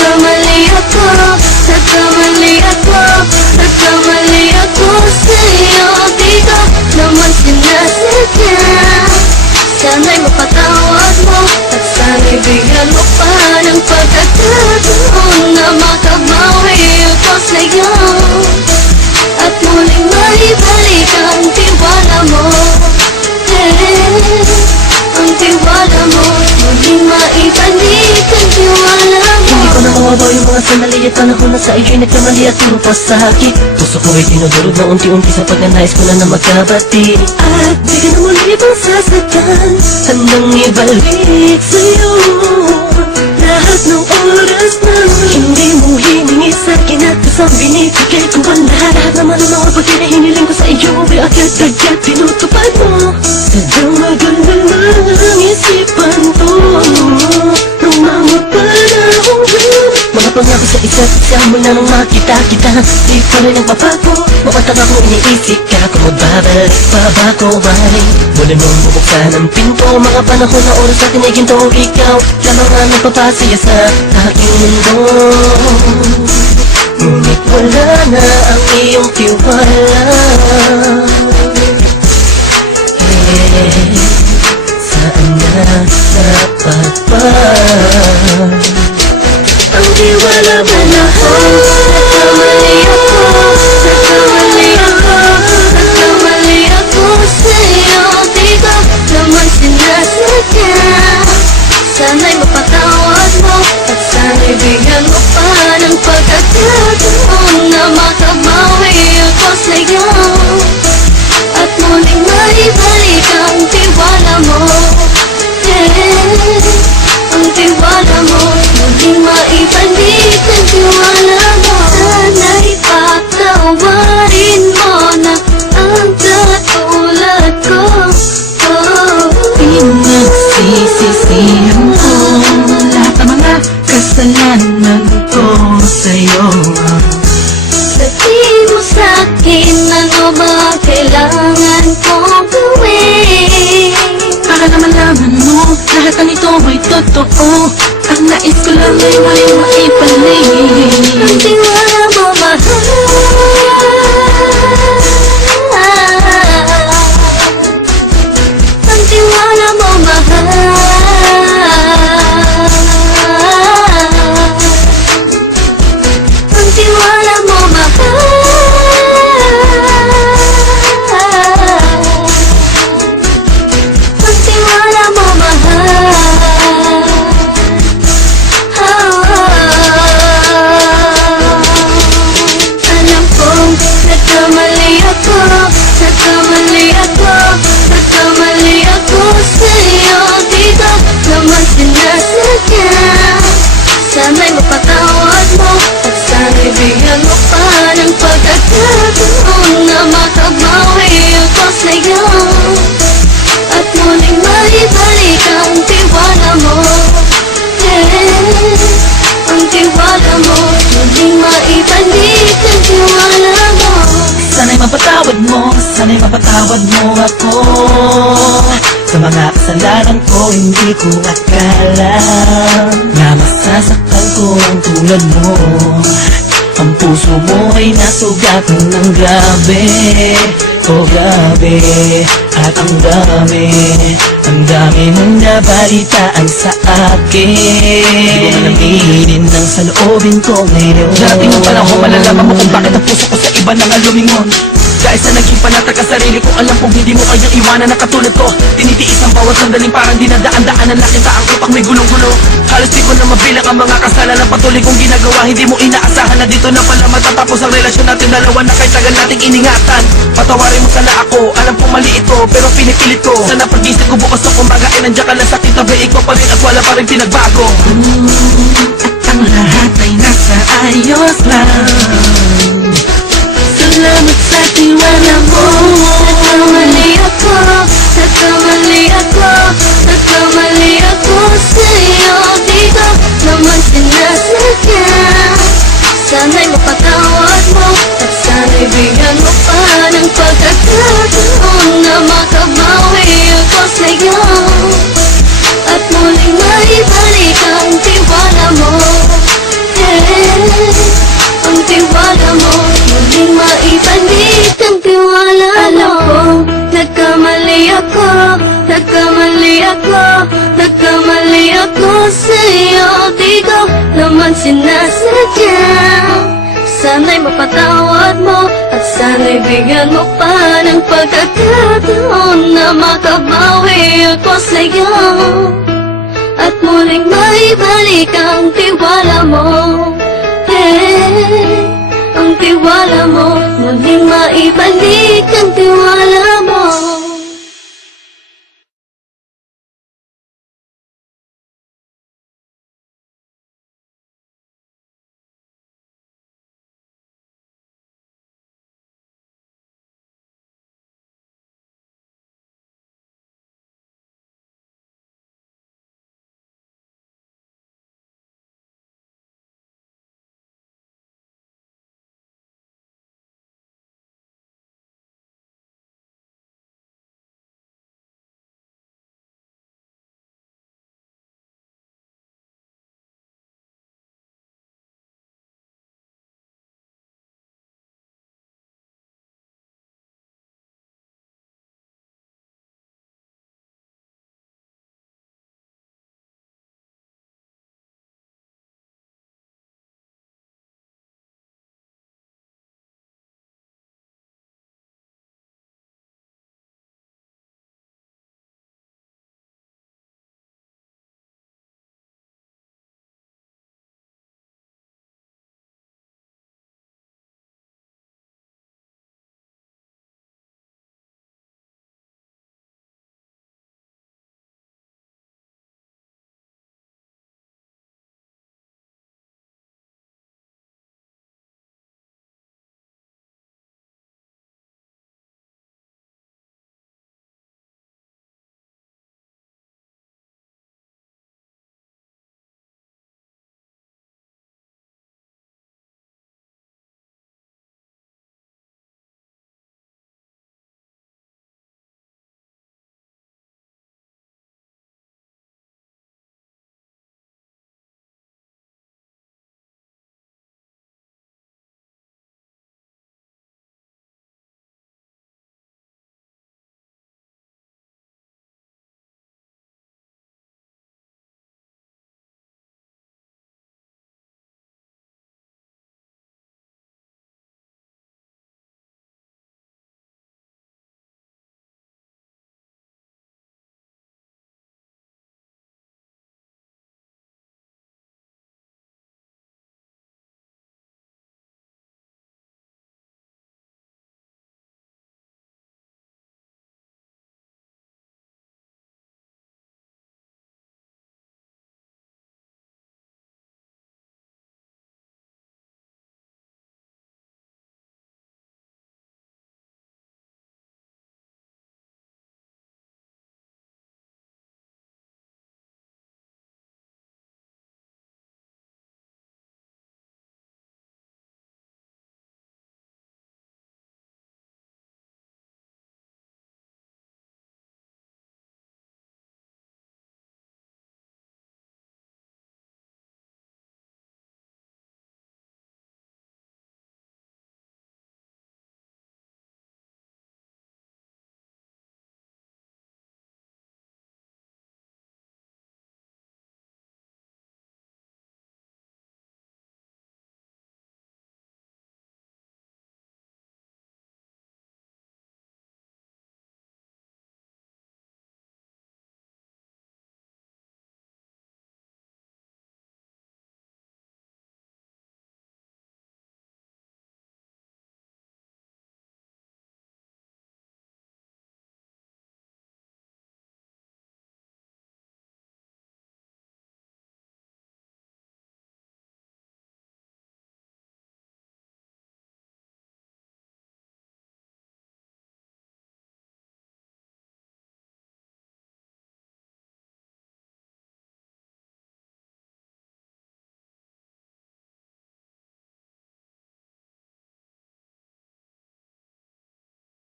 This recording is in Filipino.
nagkamali ako, nagkamali ako, nagkamali ako sa'yo. Di ko naman sinasadya. Sana'y mapatawad mo at sana'y bigyan mo pa ng pagkakataon na makabawi ako sa'yo at muling maibalik ang tiwala mo. Ang tiwala mo, muling maibalik ang tiwala mo. Hindi ko na mawabaw yung mga sandali at panahon na sa iyo'y nagkamali at pinapasakit. Puso ko ay dinudurog na unti-unti sa pagnanais ko na magkabati. At di ka na muli pang sasaktan, handang ibalik sa'yo lahat ng oras na hindi mo hiningi sa'kin at isang binibigay ko ang lahat naman ng mga bagay na hiniling ko sa iyo ay agad-agad tinutupad mo. Sadyang maganda ang isipan ko nung mga panahon yun. Mga pangako sa isa't isa mula nung makita kita, di pa rin nagbabago. Mapatang akong iniisip ka kung magbabalik pa ba ko ay muli mong bubuksan ang pinto. Mga panahon na oras natin ay ginto, ikaw lamang ang nagpapasaya sa aking mundo. Ngunit wala na ang iyong tiwala. Saan na dapat ba ang tiwala mo na ako? Nagkamali ako, nagkamali ako, nagkamali ako sa'yo. Di ko naman sinasadya. Sana'y mapatawad mo at sana'y bigyan mo pa ng pagkakataon na makabawi ako sa'yo at muling maibalik ang tiwala mo. Ang tiwala mo, muling maibalik ang tiwala mo. Sana'y patawarin mo na ang katulad ko. Pinagsisisihan ko lahat ng mga kasalanan ko sa'yo. Sabihin mo sa'kin ano ba kailangan kong gawin Para na malaman mo lahat ng ito ay totoo. Ang nais ko lang ay muling maibalik ang tiwala mo, mahal. Ang tiwala mo, mahal. Ang tiwala mo, mahal. Ang tiwala mo, mahal. Alam kong nagkamali ako, nagkamali ako, nagkamali ako sa'yo. Di ko naman sinasadya. Sana'y mapatawad mo at sana'y bigyan mo pa ng pagkakataon na makabawi ako sa'yo at muling maibalik ang tiwala mo. Ang tiwala mo, muling maibalik ang tiwala mo. Sana'y mapatawad mo, sana'y mapatawad mo ako sa mga kasalanan ko. Hindi ko akala na masasaktan ko ang tulad mo. Ang puso mo ay nasugatan ng grabe, oh grabe. At ang dami mong nabalitaan sa akin. Di ko man aminin ng saloobin ko ngayon. Darating ang panahon, malalaman mo kung bakit ang puso ko sa iba nang alumingon. Dahil sa naging panatag ka sarili ko, alam kong hindi mo kayang iwanan na katulad ko. Tinitiis ang bawat sandaling parang dinadaan-daanan na kita ang upang may gulong-gulo. Halos di ko na mabilang ang mga kasalanan patuloy kong ginagawa. Hindi mo inaasahan na dito na pala matatapos ang relasyon natin dalawa na kahit tagal nating iningatan. Patawarin mo sana ako, alam kong mali ito pero pinipilit ko. Sana pag-isip ko bukas ng umaga ay nandiyan ka lang sa aking tabi. Ikaw pa rin at wala pa rin pinagbago. At ang lahat ay nasa ayos lang. Salamat sa tiwala mo. Nagkamali ako, nagkamali ako, nagkamali ako sa'yo. Di ko naman sinasadya. Sana'y mapatawad mo at sana'y bigyan mo pa ng pagkakataon na makabawi ako sa'yo at muling maibalik ang tiwala mo. nagkamali ako sa'yo. Di ko naman sinasadya. Sana'y mapatawad mo at sana'y bigyan mo pa ng pagkakataon na makabawi ako sa'yo at muling maibalik ang tiwala mo. Ang tiwala mo, muling maibalik ang tiwala mo.